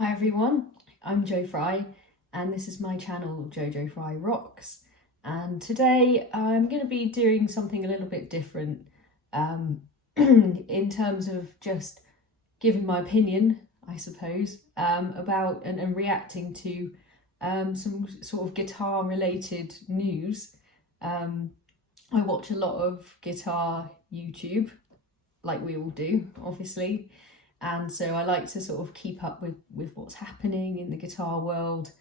Hi everyone, I'm Jo Fry and this is my channel Jojo Fry Rocks, and today I'm going to be doing something a little bit different in terms of just giving my opinion, I suppose, about and reacting to some sort of guitar related news. I watch a lot of guitar YouTube, like we all do, obviously. And so I like to sort of keep up with what's happening in the guitar world.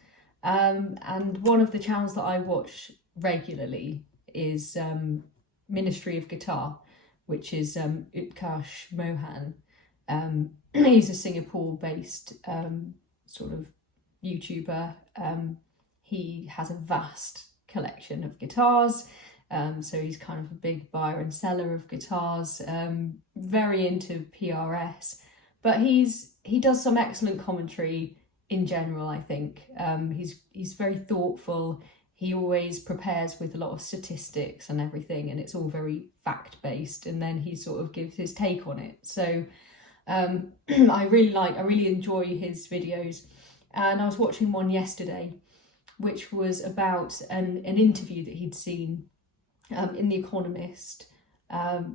And one of the channels that I watch regularly is Ministry of Guitar, which is Utkarsh Mohan. He's a Singapore-based sort of YouTuber. He has a vast collection of guitars. So he's kind of a big buyer and seller of guitars, very into PRS. But he does some excellent commentary in general, I think. He's very thoughtful. He always prepares with a lot of statistics and everything, and it's all very fact-based, and then he sort of gives his take on it. So I really enjoy his videos. And I was watching one yesterday, which was about an interview that he'd seen in The Economist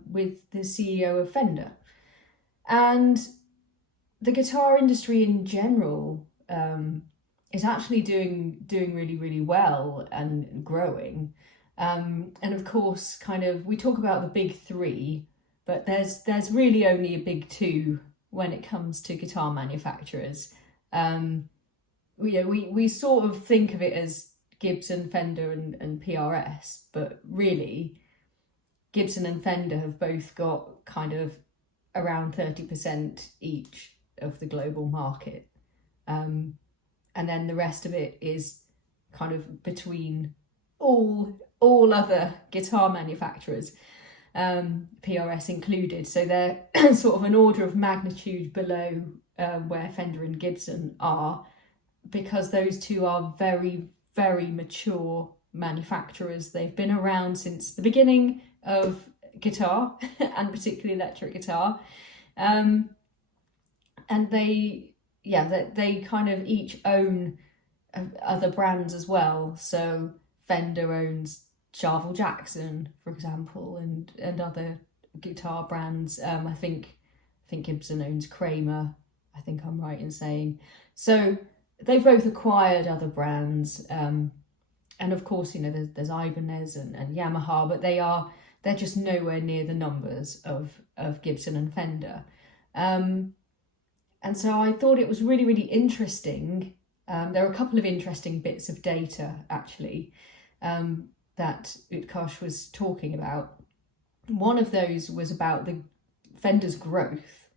with the CEO of Fender. And the guitar industry in general is actually doing really, really well and growing. And of course, kind of, we talk about the big three, but there's really only a big two when it comes to guitar manufacturers. We sort of think of it as Gibson, Fender and PRS, but really Gibson and Fender have both got kind of around 30% each of the global market, and then the rest of it is kind of between all other guitar manufacturers, PRS included. So they're sort of an order of magnitude below where Fender and Gibson are, because those two are very, very mature manufacturers. They've been around since the beginning of guitar and particularly electric guitar. And they kind of each own other brands as well. So Fender owns Charvel Jackson, for example, and other guitar brands. I think Gibson owns Kramer, I think I'm right in saying. So they've both acquired other brands. And of course, there's Ibanez and Yamaha, but they're just nowhere near the numbers of Gibson and Fender. And so I thought it was really, really interesting. There are a couple of interesting bits of data, actually, that Utkarsh was talking about. One of those was about the Fender's growth,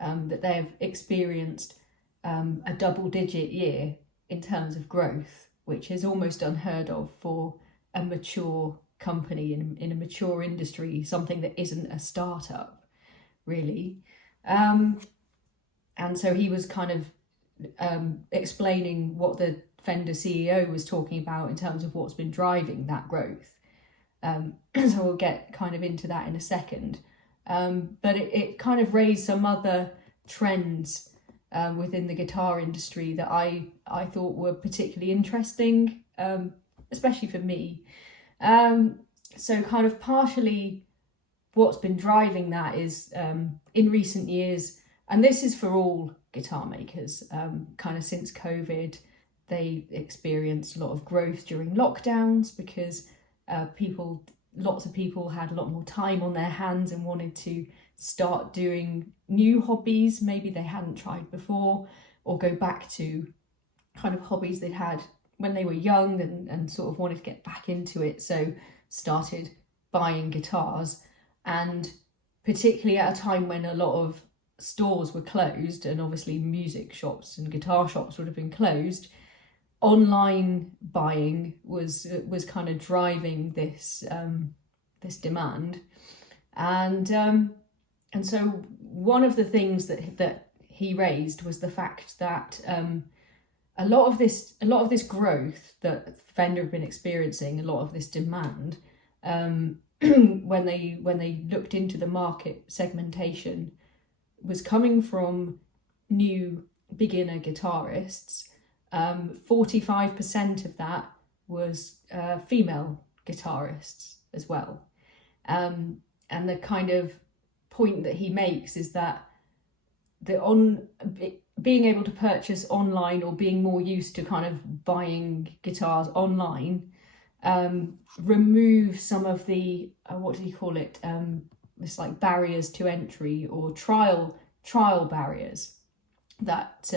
that they have experienced a double-digit year in terms of growth, which is almost unheard of for a mature company in a mature industry, something that isn't a startup, really. And so he was kind of explaining what the Fender CEO was talking about in terms of what's been driving that growth. So we'll get kind of into that in a second. But it kind of raised some other trends within the guitar industry that I thought were particularly interesting, especially for me. So kind of partially what's been driving that is in recent years, and this is for all guitar makers, kind of since COVID, they experienced a lot of growth during lockdowns because lots of people had a lot more time on their hands and wanted to start doing new hobbies maybe they hadn't tried before, or go back to kind of hobbies they'd had when they were young and sort of wanted to get back into it. So started buying guitars, and particularly at a time when a lot of stores were closed and obviously music shops and guitar shops would have been closed, online buying was kind of driving this demand. And so one of the things that he raised was the fact that a lot of this growth that Fender have been experiencing, a lot of this demand, when they looked into the market segmentation, was coming from new beginner guitarists, 45% of that was female guitarists as well. And the kind of point that he makes is that being able to purchase online, or being more used to kind of buying guitars online, remove some of the what did he call it? It's like barriers to entry, or trial barriers that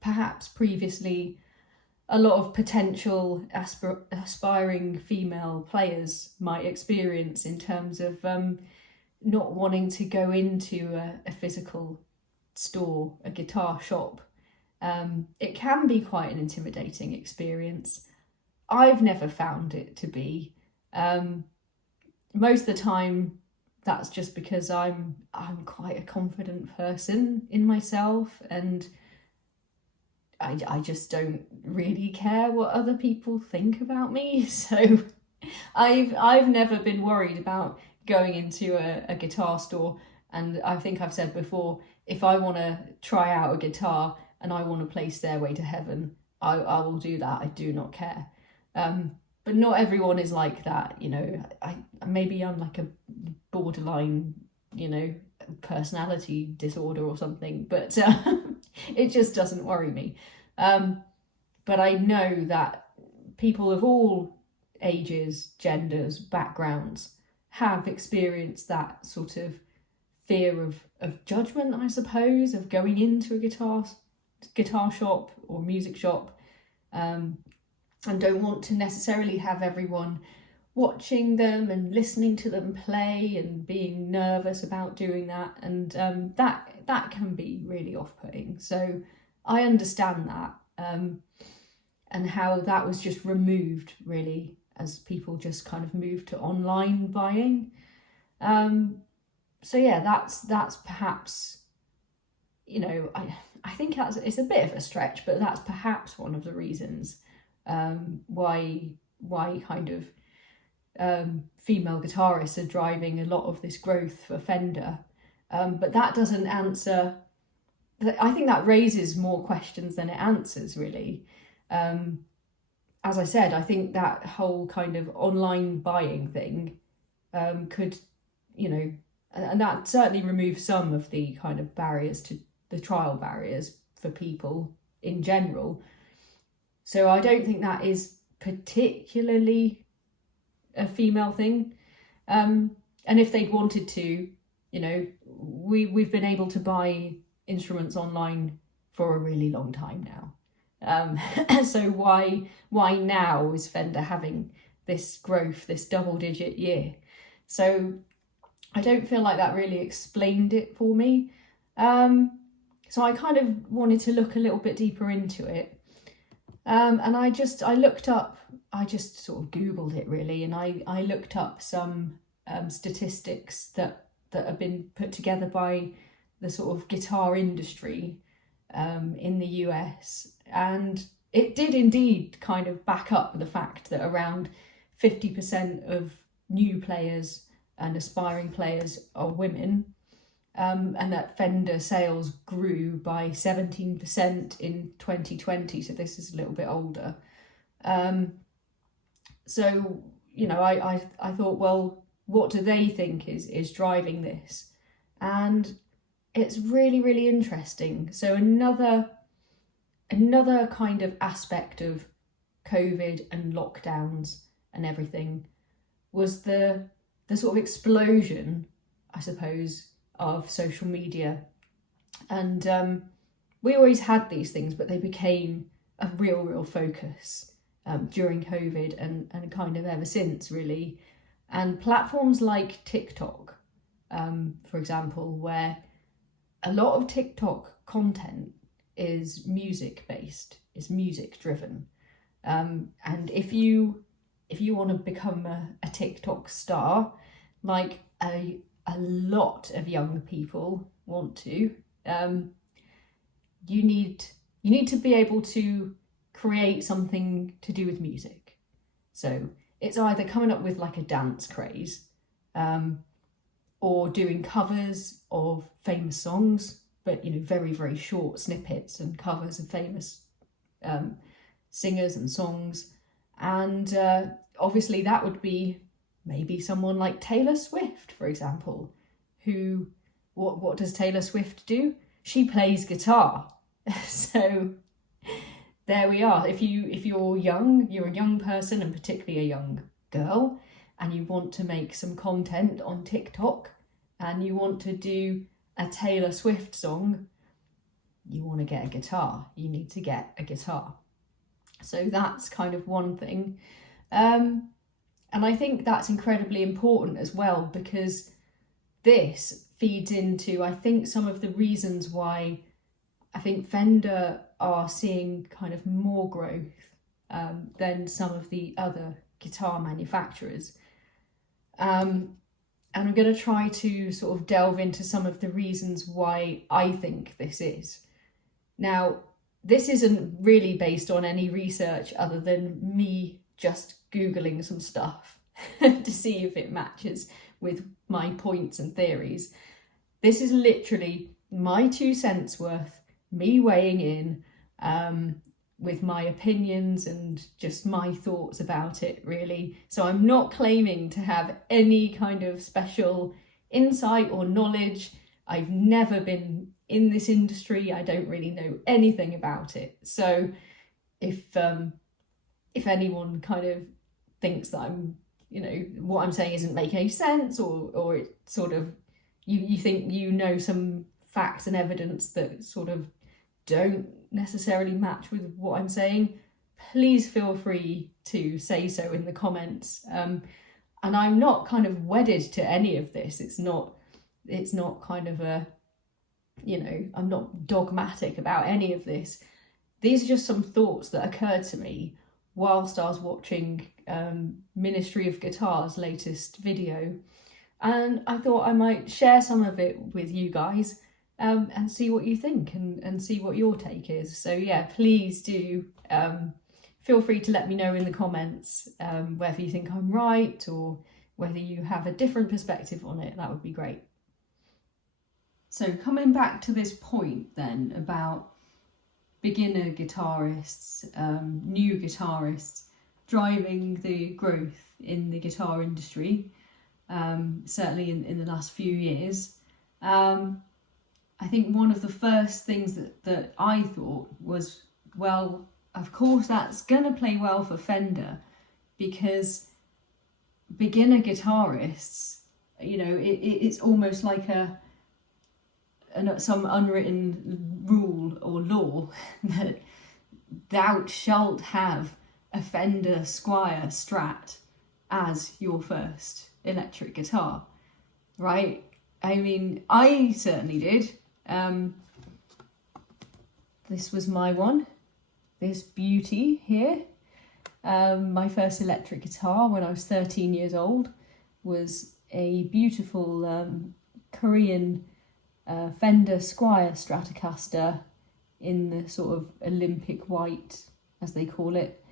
perhaps previously a lot of potential aspiring female players might experience, in terms of not wanting to go into a physical store, a guitar shop. It can be quite an intimidating experience. I've never found it to be. Most of the time that's just because I'm quite a confident person in myself, and I just don't really care what other people think about me. So I've never been worried about going into a guitar store. And I think I've said before, if I want to try out a guitar and I want to play Stairway to Heaven, I will do that. I do not care. But not everyone is like that, you know. Maybe I'm like a borderline, you know, personality disorder or something, but it just doesn't worry me. But I know that people of all ages, genders, backgrounds have experienced that sort of fear of judgment, I suppose, of going into a guitar shop or music shop, and don't want to necessarily have everyone watching them and listening to them play and being nervous about doing that, and that can be really off-putting. So I understand that, and how that was just removed really as people just kind of moved to online buying. So yeah, that's perhaps, you know, I think it's a bit of a stretch, but that's perhaps one of the reasons why kind of female guitarists are driving a lot of this growth for Fender. But that doesn't answer, I think that raises more questions than it answers, really. As I said, I think that whole kind of online buying thing could, you know, and that certainly removes some of the kind of barriers to the trial barriers for people in general. So I don't think that is particularly a female thing. And if they'd wanted to, you know, we've been able to buy instruments online for a really long time now. So why now is Fender having this growth, this double-digit year? So I don't feel like that really explained it for me. So I kind of wanted to look a little bit deeper into it. And I just sort of Googled it really, and I looked up some statistics that have been put together by the sort of guitar industry in the US, and it did indeed kind of back up the fact that around 50% of new players and aspiring players are women, and that Fender sales grew by 17% in 2020, so this is a little bit older. So, you know, I thought, well, what do they think is driving this? And it's really, really interesting. So another kind of aspect of COVID and lockdowns and everything was the sort of explosion, I suppose, of social media. And we always had these things, but they became a real focus during COVID and kind of ever since, really. And platforms like TikTok, for example, where a lot of TikTok content is music based, is music driven. And if you want to become a TikTok star, like a lot of young people want to, you need to be able to create something to do with music. So it's either coming up with like a dance craze, or doing covers of famous songs, but very, very short snippets and covers of famous singers and songs. And obviously that would be maybe someone like Taylor Swift, for example, who, what does Taylor Swift do? She plays guitar. So there we are. If you're young, you're a young person, and particularly a young girl, and you want to make some content on TikTok, and you want to do a Taylor Swift song, you want to get a guitar. You need to get a guitar. So that's kind of one thing. And I think that's incredibly important as well, because this feeds into, I think, some of the reasons why I think Fender are seeing kind of more growth than some of the other guitar manufacturers. And I'm going to try to sort of delve into some of the reasons why I think this is. Now, this isn't really based on any research other than me just Googling some stuff to see if it matches with my points and theories. This is literally my 2 cents worth, me weighing in with my opinions and just my thoughts about it, really. So I'm not claiming to have any kind of special insight or knowledge. I've never been in this industry. I don't really know anything about it. So if anyone kind of thinks that I'm, what I'm saying isn't making any sense, or it sort of, you think some facts and evidence that sort of don't necessarily match with what I'm saying, please feel free to say so in the comments. And I'm not kind of wedded to any of this. It's not kind of a, I'm not dogmatic about any of this. These are just some thoughts that occurred to me whilst I was watching Ministry of Guitar's latest video. And I thought I might share some of it with you guys and see what you think and see what your take is. So yeah, please do feel free to let me know in the comments whether you think I'm right or whether you have a different perspective on it. That would be great. So coming back to this point then about beginner guitarists, new guitarists driving the growth in the guitar industry, certainly in the last few years. I think one of the first things that I thought was, well, of course that's going to play well for Fender, because beginner guitarists, it's almost like some unwritten rule or law that thou shalt have a Fender Squire Strat as your first electric guitar, right? I mean, I certainly did. This was my one, this beauty here. My first electric guitar when I was 13 years old was a beautiful Korean Fender Squire Stratocaster in the sort of Olympic white, as they call it,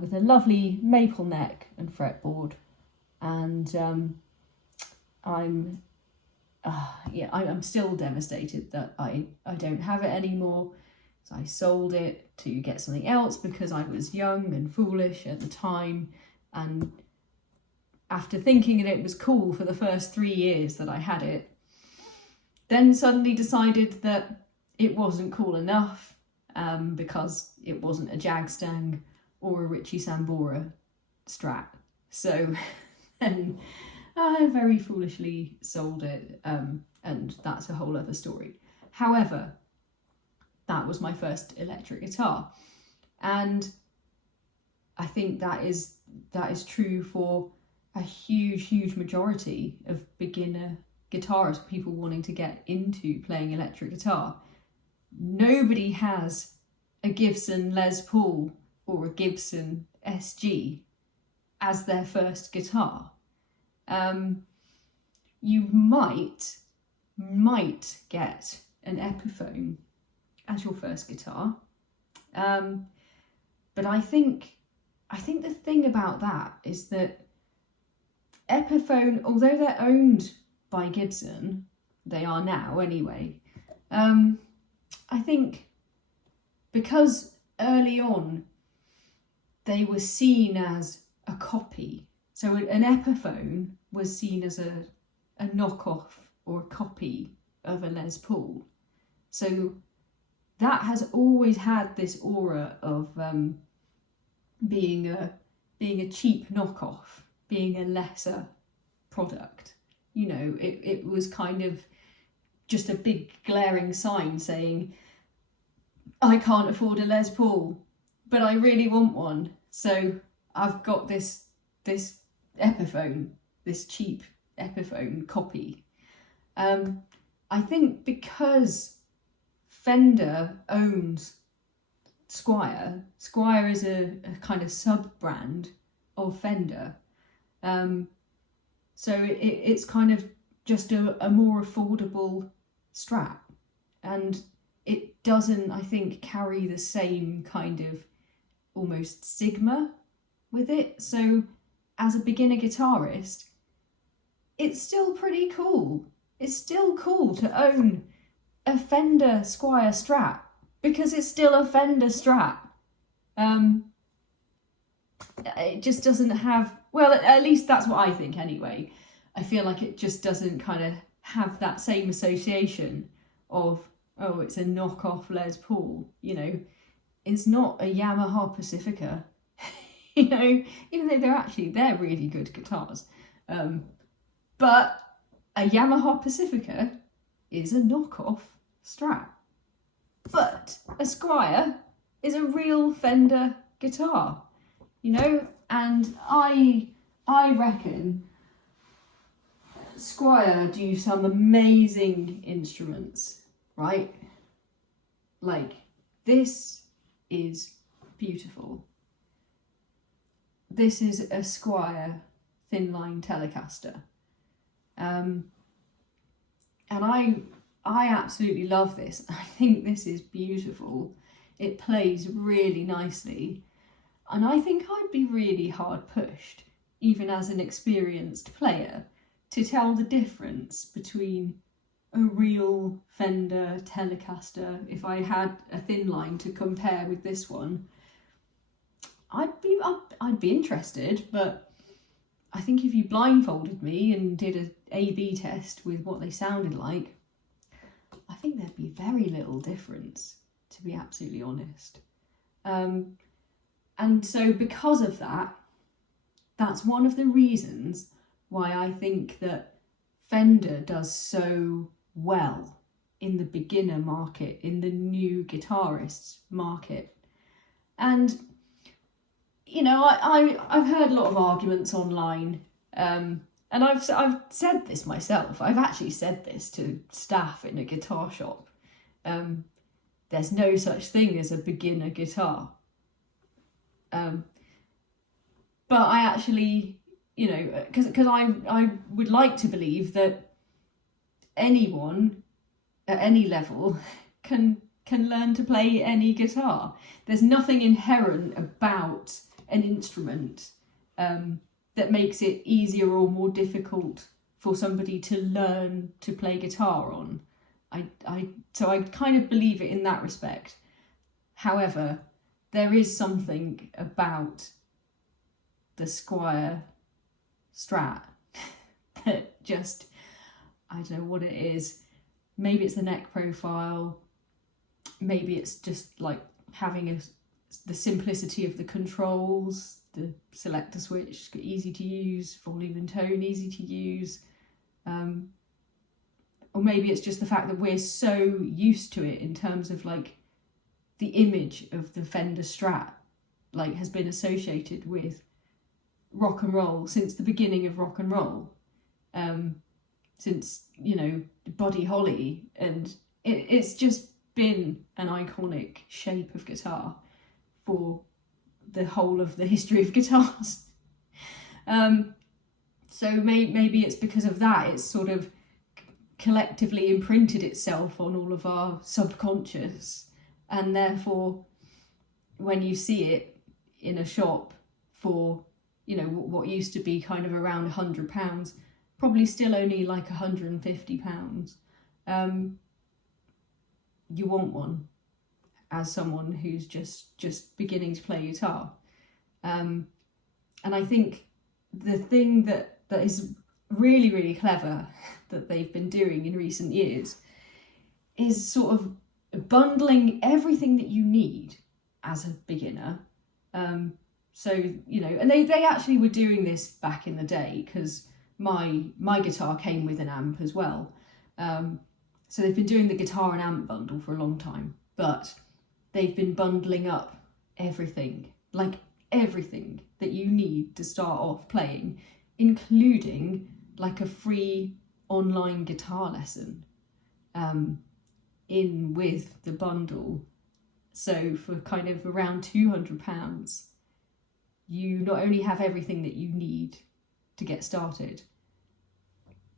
with a lovely maple neck and fretboard. And I'm still devastated that I don't have it anymore. So I sold it to get something else because I was young and foolish at the time, and after thinking that it was cool for the first 3 years that I had it, then suddenly decided that it wasn't cool enough because it wasn't a Jag-Stang or a Richie Sambora Strat. So then I very foolishly sold it, and that's a whole other story. However, that was my first electric guitar, and I think that is true for a huge majority of beginner guitarists, people wanting to get into playing electric guitar. Nobody has a Gibson Les Paul or a Gibson SG as their first guitar. You might get an Epiphone as your first guitar, but I think the thing about that is that Epiphone, although they're owned by Gibson, they are now anyway, I think because early on they were seen as a copy. So an Epiphone was seen as a knockoff or a copy of a Les Paul. So that has always had this aura of being a cheap knockoff, being a lesser product. You know, it was kind of just a big glaring sign saying, I can't afford a Les Paul, but I really want one. So I've got this Epiphone, this cheap Epiphone copy. I think because Fender owns Squier is a kind of sub-brand of Fender. So it's kind of just a more affordable Strat. And it doesn't, I think, carry the same kind of almost stigma with it. So as a beginner guitarist, it's still pretty cool. It's still cool to own a Fender Squier Strat because it's still a Fender Strat. It just doesn't have, well, at least that's what I think anyway. I feel like it just doesn't kind of have that same association of, oh, it's a knockoff Les Paul, you know. It's not a Yamaha Pacifica, you know, even though they're really good guitars. But a Yamaha Pacifica is a knockoff Strat. But a Squier is a real Fender guitar, you know, and I reckon Squier do some amazing instruments, right? Like, this is beautiful. This is a Squier thin line Telecaster. And I absolutely love this. I think this is beautiful. It plays really nicely. And I think I'd be really hard pushed, even as an experienced player, to tell the difference between a real Fender Telecaster. If I had a thin line to compare with this one, I'd be interested, but I think if you blindfolded me and did a A/B test with what they sounded like, I think there'd be very little difference, to be absolutely honest. And so because of that, that's one of the reasons why I think that Fender does so well in the beginner market, in the new guitarists market. And, you know, I've heard a lot of arguments online, and I've said this myself. I've actually said this to staff in a guitar shop. There's no such thing as a beginner guitar. But I actually, you know, because I would like to believe that anyone at any level can learn to play any guitar. There's nothing inherent about an instrument that makes it easier or more difficult for somebody to learn to play guitar on. So I kind of believe it in that respect. However, there is something about the Squier Strat that just, I don't know what it is. Maybe it's the neck profile. Maybe it's just like having the simplicity of the controls, the selector switch, easy to use, volume and tone, easy to use. Or maybe it's just the fact that we're so used to it in terms of like the image of the Fender Strat, like has been associated with rock and roll since the beginning of rock and roll, since, you know, Buddy Holly, and it's just been an iconic shape of guitar for the whole of the history of guitars. So maybe it's because of that, it's sort of collectively imprinted itself on all of our subconscious, and therefore when you see it in a shop for, you know, what used to be kind of around £100, probably still only like £150, you want one as someone who's just beginning to play guitar. And I think the thing that is really, really clever that they've been doing in recent years is sort of bundling everything that you need as a beginner. So, you know, and they actually were doing this back in the day, because my guitar came with an amp as well. So they've been doing the guitar and amp bundle for a long time, but they've been bundling up everything, like everything that you need to start off playing, including like a free online guitar lesson in with the bundle. So for kind of around £200, you not only have everything that you need to get started,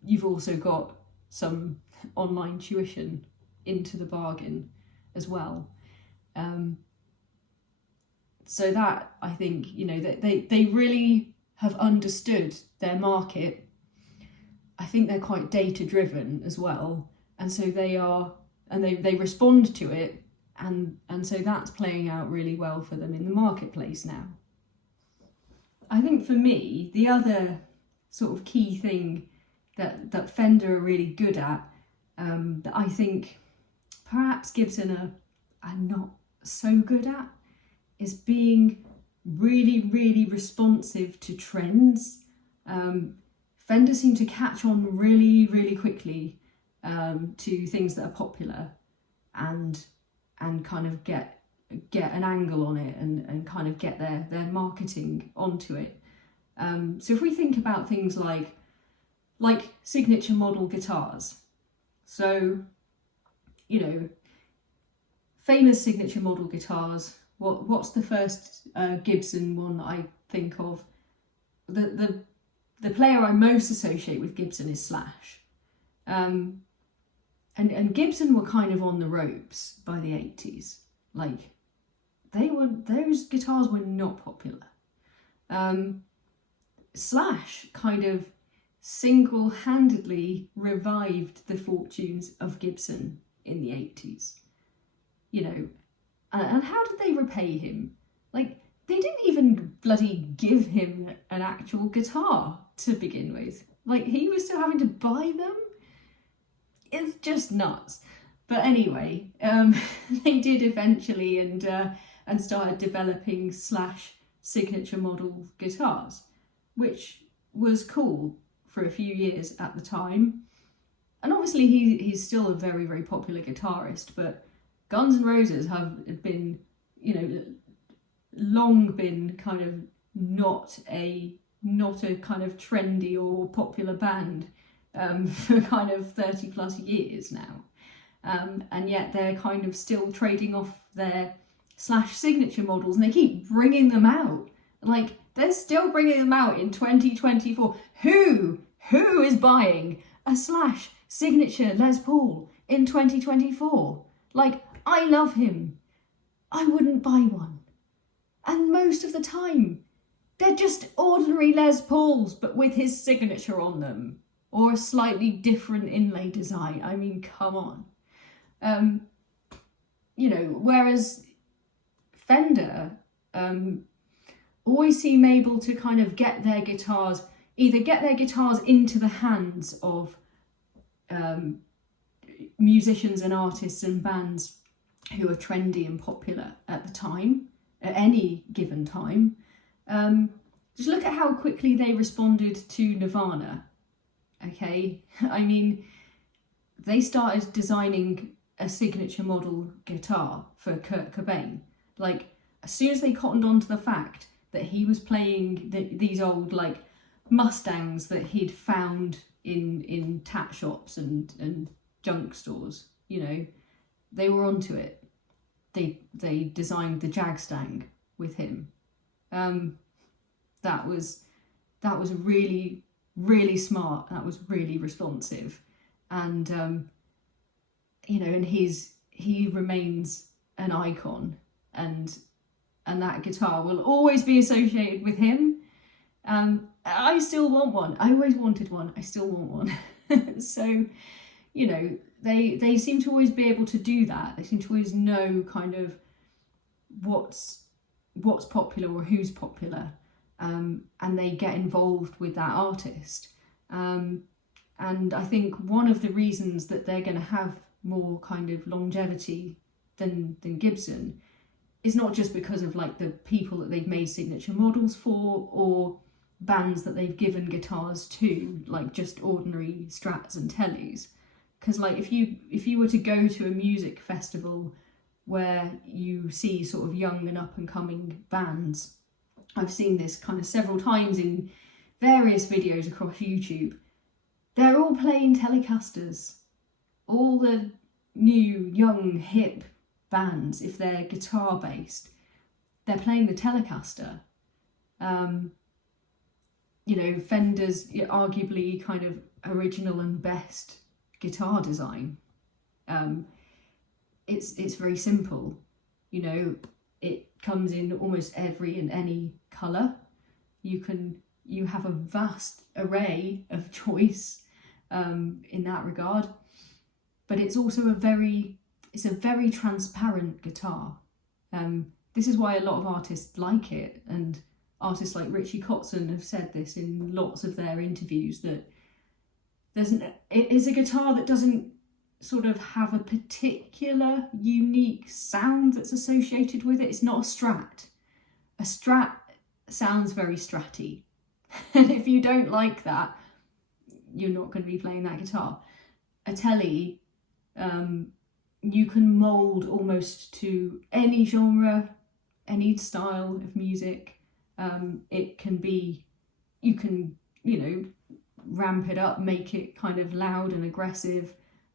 you've also got some online tuition into the bargain as well. So that, I think, you know, that they really have understood their market. I think they're quite data driven as well, and so they respond to it, and so that's playing out really well for them in the marketplace now. I think for me, the other sort of key thing that Fender are really good at, that I think perhaps Gibson are not so good at, is being really, really responsive to trends. Fender seem to catch on really, really quickly to things that are popular, and kind of get an angle on it, and kind of get their marketing onto it. So if we think about things like signature model guitars, so, you know, famous signature model guitars. What's the first Gibson one that I think of? The player I most associate with Gibson is Slash. And Gibson were kind of on the ropes by the 80s. Like, those guitars were not popular. Slash kind of single-handedly revived the fortunes of Gibson in the 80s. You know, and how did they repay him? Like, they didn't even bloody give him an actual guitar to begin with. Like, he was still having to buy them. It's just nuts. But anyway, they did eventually, and started developing Slash signature model guitars, which was cool for a few years at the time. And obviously he's still a very, very popular guitarist, but Guns N' Roses have been, you know, long been kind of not a kind of trendy or popular band for kind of 30 plus years now. And yet they're kind of still trading off their Slash signature models, and they keep bringing them out. Like, they're still bringing them out in 2024. Who is buying a Slash signature Les Paul in 2024? Like, I love him. I wouldn't buy one. And most of the time, they're just ordinary Les Pauls, but with his signature on them, or a slightly different inlay design. I mean, come on. You know, whereas Fender always seem able to kind of get their guitars into the hands of musicians and artists and bands who are trendy and popular at the time, at any given time. Just look at how quickly they responded to Nirvana. Okay, I mean, they started designing a signature model guitar for Kurt Cobain. Like, as soon as they cottoned on to the fact that he was playing these old, like, Mustangs that he'd found in tat shops and junk stores, you know, they were onto it. They designed the Jagstang with him. That was really, really smart. That was really responsive, and you know, and he remains an icon, and that guitar will always be associated with him. I still want one. I always wanted one. I still want one. So, you know, they seem to always be able to do that. They seem to always know kind of what's popular or who's popular, and they get involved with that artist. And I think one of the reasons that they're going to have more kind of longevity than Gibson is not just because of like the people that they've made signature models for, or bands that they've given guitars to, like just ordinary Strats and Tellys. Because like if you were to go to a music festival where you see sort of young and up and coming bands, I've seen this kind of several times in various videos across YouTube, they're all playing Telecasters. All the new, young, hip bands, if they're guitar based, they're playing the Telecaster. You know, Fender's arguably kind of original and best guitar design. It's very simple. You know, it comes in almost every and any colour. You have a vast array of choice in that regard, but it's also a very transparent guitar. This is why a lot of artists like it, and artists like Richie Kotzen have said this in lots of their interviews, that it is a guitar that doesn't sort of have a particular unique sound that's associated with it. It's not a Strat. A Strat sounds very Stratty, and if you don't like that, you're not going to be playing that guitar. A Telly, you can mould almost to any genre, any style of music. It can be, you can, you know, ramp it up, make it kind of loud and aggressive.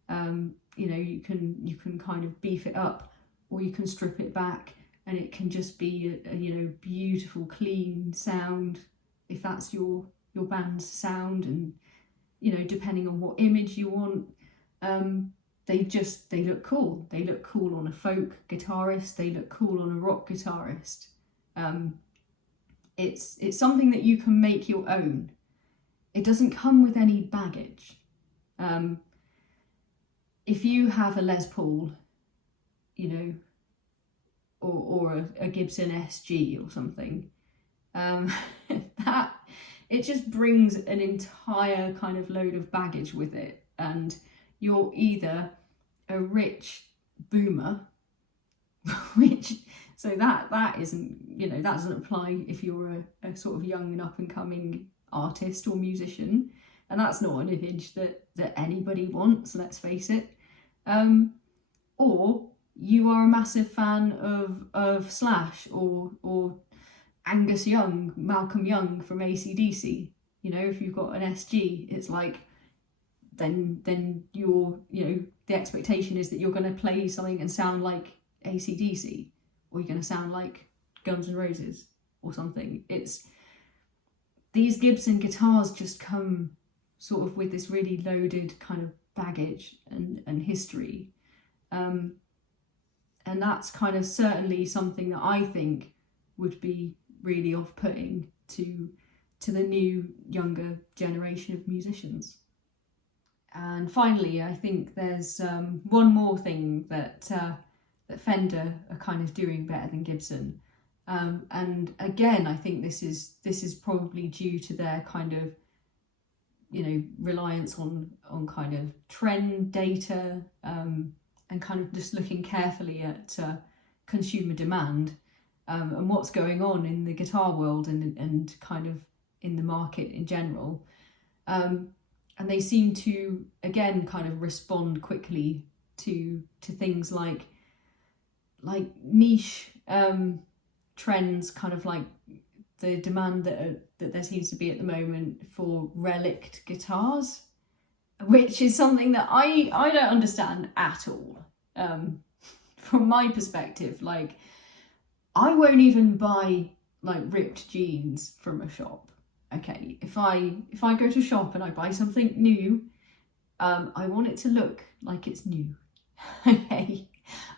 You know, you can kind of beef it up, or you can strip it back, and it can just be a you know, beautiful, clean sound, if that's your band's sound. And you know, depending on what image you want, they look cool. They look cool on a folk guitarist. They look cool on a rock guitarist. It's something that you can make your own. It doesn't come with any baggage. If you have a Les Paul, you know, or a Gibson SG or something, that it just brings an entire kind of load of baggage with it, and you're either a rich boomer, so that isn't, you know, that doesn't apply if you're a sort of young and up and coming artist or musician, and that's not an image that anybody wants, let's face it. Or you are a massive fan of Slash or Angus Young, Malcolm Young from AC/DC. You know, if you've got an SG, it's like then you're, you know, the expectation is that you're going to play something and sound like AC/DC, or you're going to sound like Guns N' Roses or something. It's, these Gibson guitars just come sort of with this really loaded kind of baggage and history, and that's kind of certainly something that I think would be really off-putting to the new, younger generation of musicians. And finally, I think there's one more thing that Fender are kind of doing better than Gibson, and again, I think this is probably due to their kind of, you know, reliance on kind of trend data, and kind of just looking carefully at consumer demand, and what's going on in the guitar world and kind of in the market in general. And they seem to, again, kind of respond quickly to things like niche trends, kind of like the demand that there seems to be at the moment for relict guitars, which is something that I don't understand at all. From my perspective, like, I won't even buy like ripped jeans from a shop. Okay, if I go to a shop and I buy something new, I want it to look like it's new. Okay,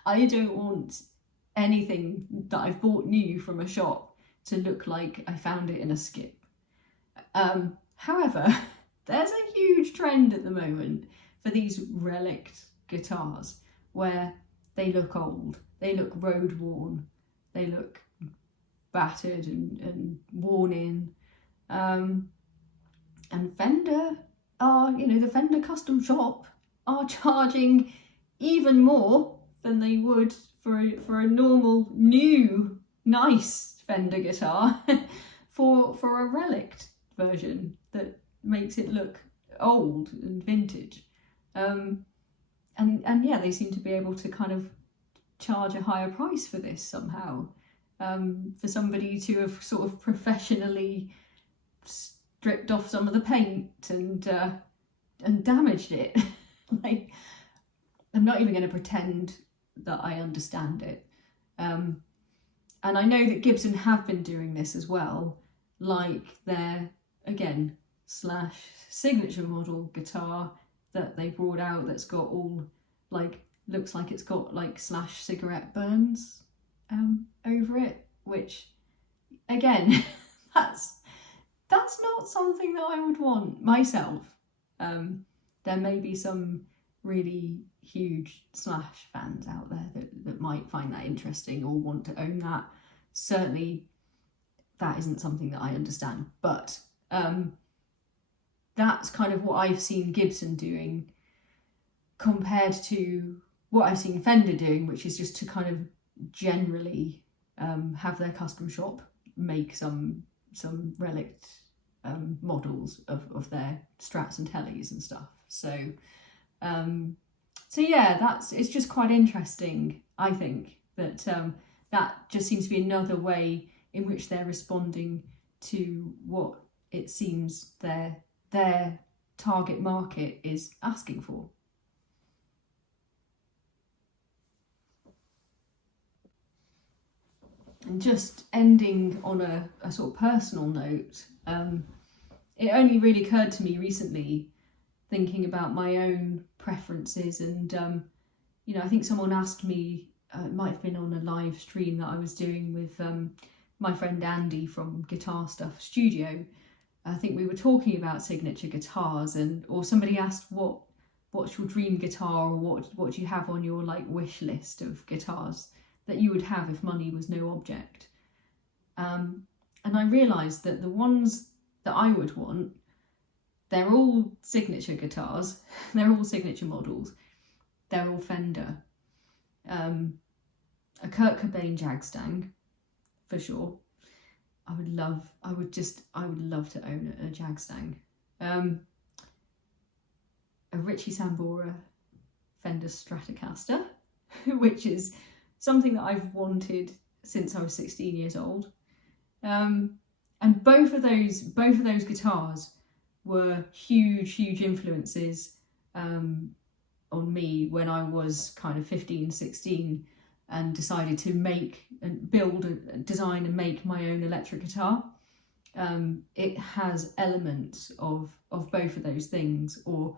I don't want anything that I've bought new from a shop to look like I found it in a skip. However, there's a huge trend at the moment for these relict guitars where they look old, they look road worn, they look battered and worn in. And Fender are, the Fender custom shop are charging even more than they would for a normal new nice Fender guitar for a relict version that makes it look old and vintage. And yeah, they seem to be able to kind of charge a higher price for this somehow. For somebody to have sort of professionally stripped off some of the paint and damaged it. Like, I'm not even going to pretend that I understand it. And I know that Gibson have been doing this as well, like their, again, slash signature model guitar that they brought out that's got all, like, looks like it's got like slash cigarette burns over it, which, again, that's not something that I would want myself. There may be some really huge Slash fans out there that might find that interesting or want to own that. Certainly that isn't something that I understand, but that's kind of what I've seen Gibson doing compared to what I've seen Fender doing, which is just to kind of generally have their custom shop make some relict models of their Strats and Tellies and stuff. So yeah, it's just quite interesting, I think, that that just seems to be another way in which they're responding to what it seems their target market is asking for. And just ending on a sort of personal note, it only really occurred to me recently, thinking about my own preferences, and I think someone asked me, it might have been on a live stream that I was doing with my friend Andy from Guitar Stuff Studio. I think we were talking about signature guitars, or somebody asked what's your dream guitar, or what do you have on your like wish list of guitars that you would have if money was no object. And I realised that the ones that I would want, they're all signature guitars, they're all signature models, they're all Fender. A Kurt Cobain Jagstang, for sure. I would love to own a Jagstang. A Richie Sambora Fender Stratocaster, which is something that I've wanted since I was 16 years old. And both of those guitars were huge influences on me when I was kind of 15, 16, and decided to make and build, design and make my own electric guitar. It has elements of both of those things, or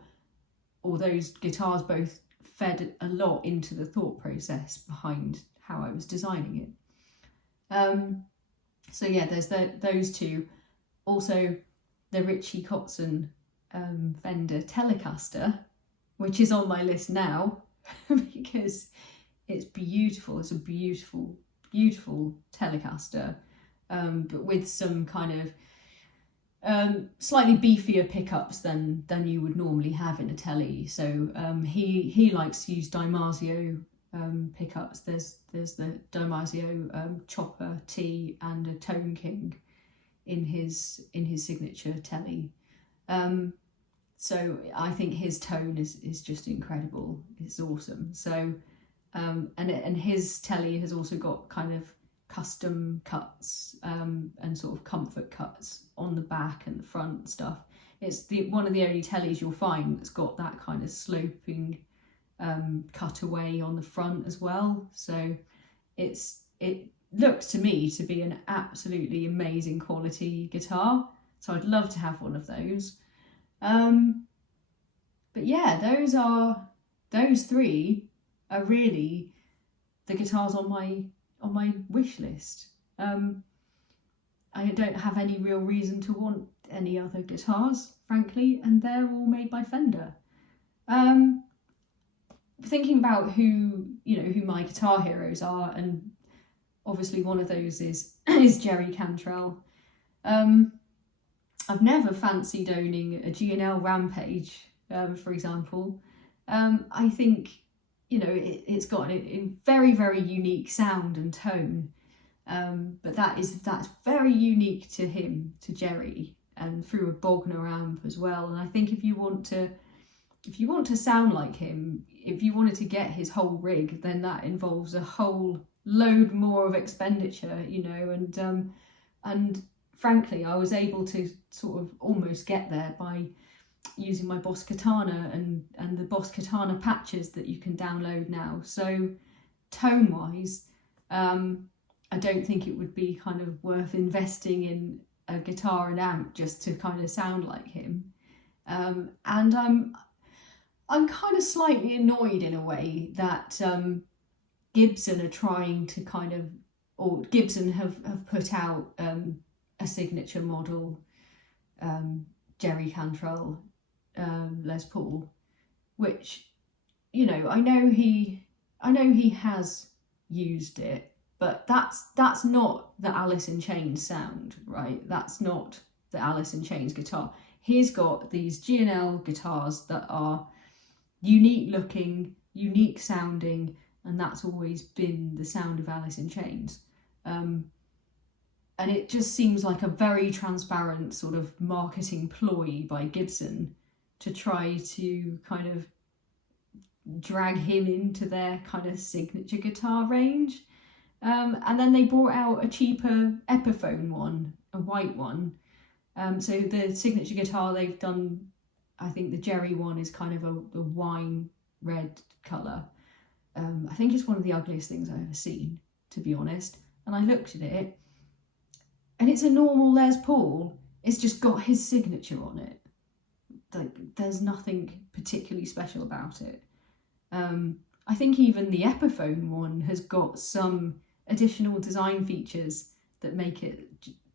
those guitars both fed a lot into the thought process behind how I was designing it. So yeah, there's those two. Also, the Richie Kotzen Fender Telecaster, which is on my list now because it's beautiful. It's a beautiful Telecaster, but with some kind of slightly beefier pickups than you would normally have in a Telly. So he likes to use Dimasio pickups. There's the Dimasio Chopper T and a Tone King in his signature Telly. So I think his tone is just incredible. It's awesome. So and his Telly has also got kind of custom cuts and sort of comfort cuts on the back and the front stuff. It's one of the only Tellys you'll find that's got that kind of sloping cutaway on the front as well. So it looks to me to be an absolutely amazing quality guitar. So I'd love to have one of those. But yeah, those three are really the guitars on my wish list. I don't have any real reason to want any other guitars, frankly, and they're all made by Fender. thinking about who my guitar heroes are, and obviously one of those is Jerry Cantrell. I've never fancied owning a G&L Rampage, for example. I think, it's got a very, very unique sound and tone, but that's very unique to him, to Jerry, and through a Bogner amp as well. And I think if you want to sound like him, if you wanted to get his whole rig, then that involves a whole load more of expenditure, and frankly, I was able to sort of almost get there by using my Boss Katana and the Boss Katana patches that you can download now. So tone-wise, I don't think it would be kind of worth investing in a guitar and amp just to kind of sound like him. And I'm kind of slightly annoyed in a way that Gibson are trying to or Gibson have put out a signature model Jerry Cantrell Les Paul, which, I know he has used it, but that's not the Alice in Chains sound, right? That's not the Alice in Chains guitar. He's got these G&L guitars that are unique looking, unique sounding, and that's always been the sound of Alice in Chains. And it just seems like a very transparent sort of marketing ploy by Gibson to try to kind of drag him into their kind of signature guitar range. And then they brought out a cheaper Epiphone one, a white one. So the signature guitar they've done, I think the Jerry one is kind of a wine red colour. I think it's one of the ugliest things I've ever seen, to be honest. And I looked at it, and it's a normal Les Paul. It's just got his signature on it. Like, there's nothing particularly special about it. I think even the Epiphone one has got some additional design features that make it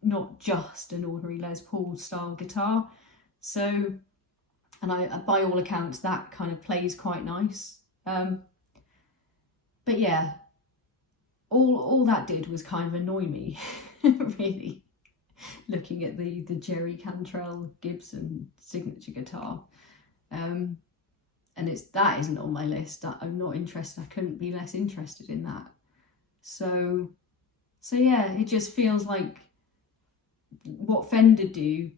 not just an ordinary Les Paul style guitar. So, and by all accounts, that kind of plays quite nice. But yeah, all that did was kind of annoy me, really, looking at the Jerry Cantrell Gibson signature guitar. And that isn't on my list. I'm not interested. I couldn't be less interested in that. So yeah, it just feels like what Fender do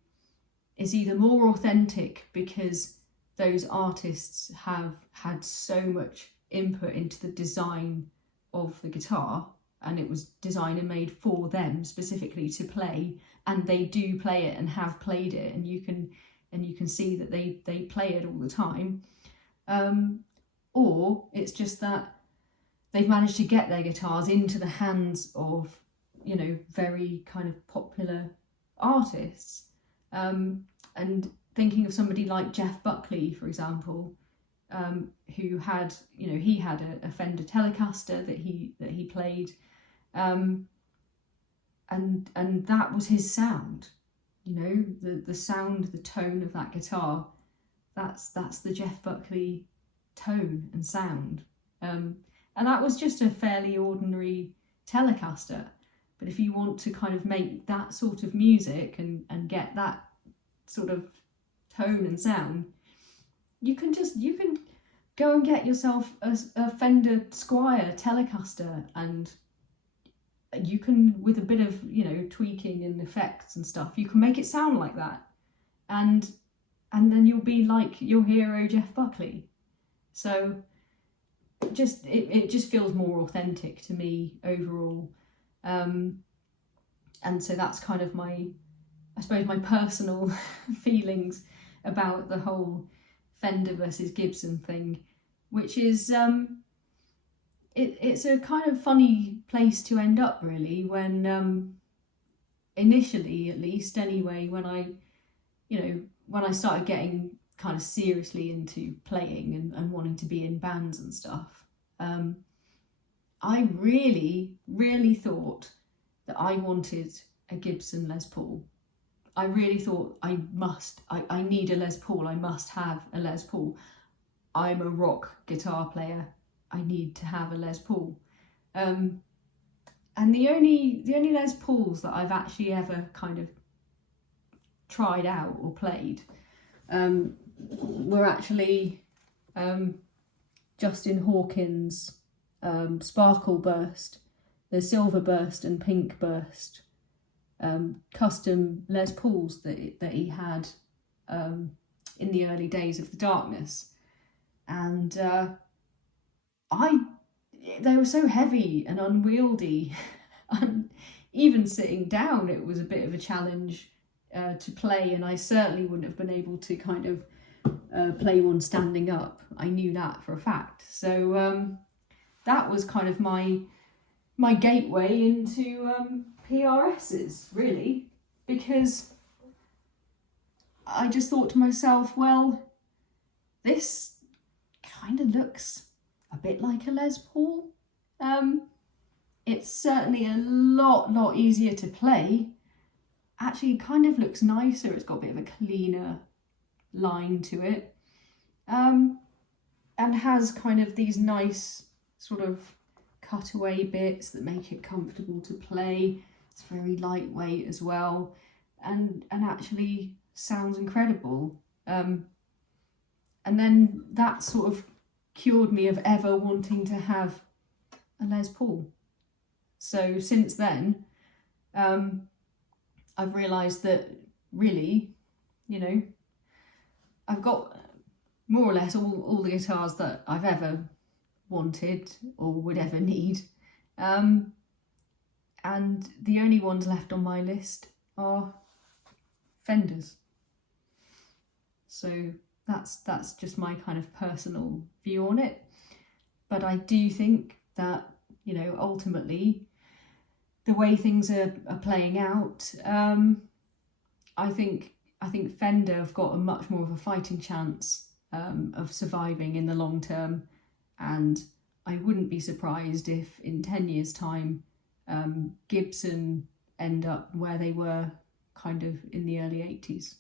is either more authentic because those artists have had so much input into the design of the guitar, and it was designed and made for them specifically to play, and they do play it and have played it, and you can see that they play it all the time. Or it's just that they've managed to get their guitars into the hands of, very kind of popular artists. And thinking of somebody like Jeff Buckley, for example, who had, he had a Fender Telecaster that he played, and that was his sound. The sound, the tone of that guitar, that's the Jeff Buckley tone and sound. And that was just a fairly ordinary Telecaster. But if you want to kind of make that sort of music and get that sort of tone and sound, you can go and get yourself a Fender Squier Telecaster, and you can, with a bit of tweaking and effects and stuff, you can make it sound like that, and then you'll be like your hero Jeff Buckley. So it just feels more authentic to me overall, and so that's kind of my personal feelings about the whole Fender versus Gibson thing, which is it's a kind of funny place to end up, really, when initially, at least anyway, when I started getting kind of seriously into playing and wanting to be in bands and stuff, I really, really thought that I wanted a Gibson Les Paul. I really thought I need a Les Paul, I must have a Les Paul. I'm a rock guitar player, I need to have a Les Paul. And the only Les Pauls that I've actually ever kind of tried out or played were actually Justin Hawkins' Sparkle Burst, the Silver Burst and Pink Burst custom Les Pauls that he had in the early days of the Darkness. And they were so heavy and unwieldy, and even sitting down it was a bit of a challenge to play, and I certainly wouldn't have been able to kind of play one standing up. I knew that for a fact. So that was kind of my gateway into PRSs, really, because I just thought to myself, well, this kind of looks a bit like a Les Paul. It's certainly a lot easier to play. Actually, it kind of looks nicer. It's got a bit of a cleaner line to it, and has kind of these nice sort of cutaway bits that make it comfortable to play. It's very lightweight as well, and actually sounds incredible. And then that sort of cured me of ever wanting to have a Les Paul. So since then, I've realised that really, you know, I've got more or less all the guitars that I've ever wanted or would ever need. And the only ones left on my list are Fenders. So that's just my kind of personal view on it. But I do think that, you know, ultimately the way things are playing out, I think Fender have got a much more of a fighting chance of surviving in the long term, and I wouldn't be surprised if in 10 years' time Gibson end up where they were kind of in the early 80s.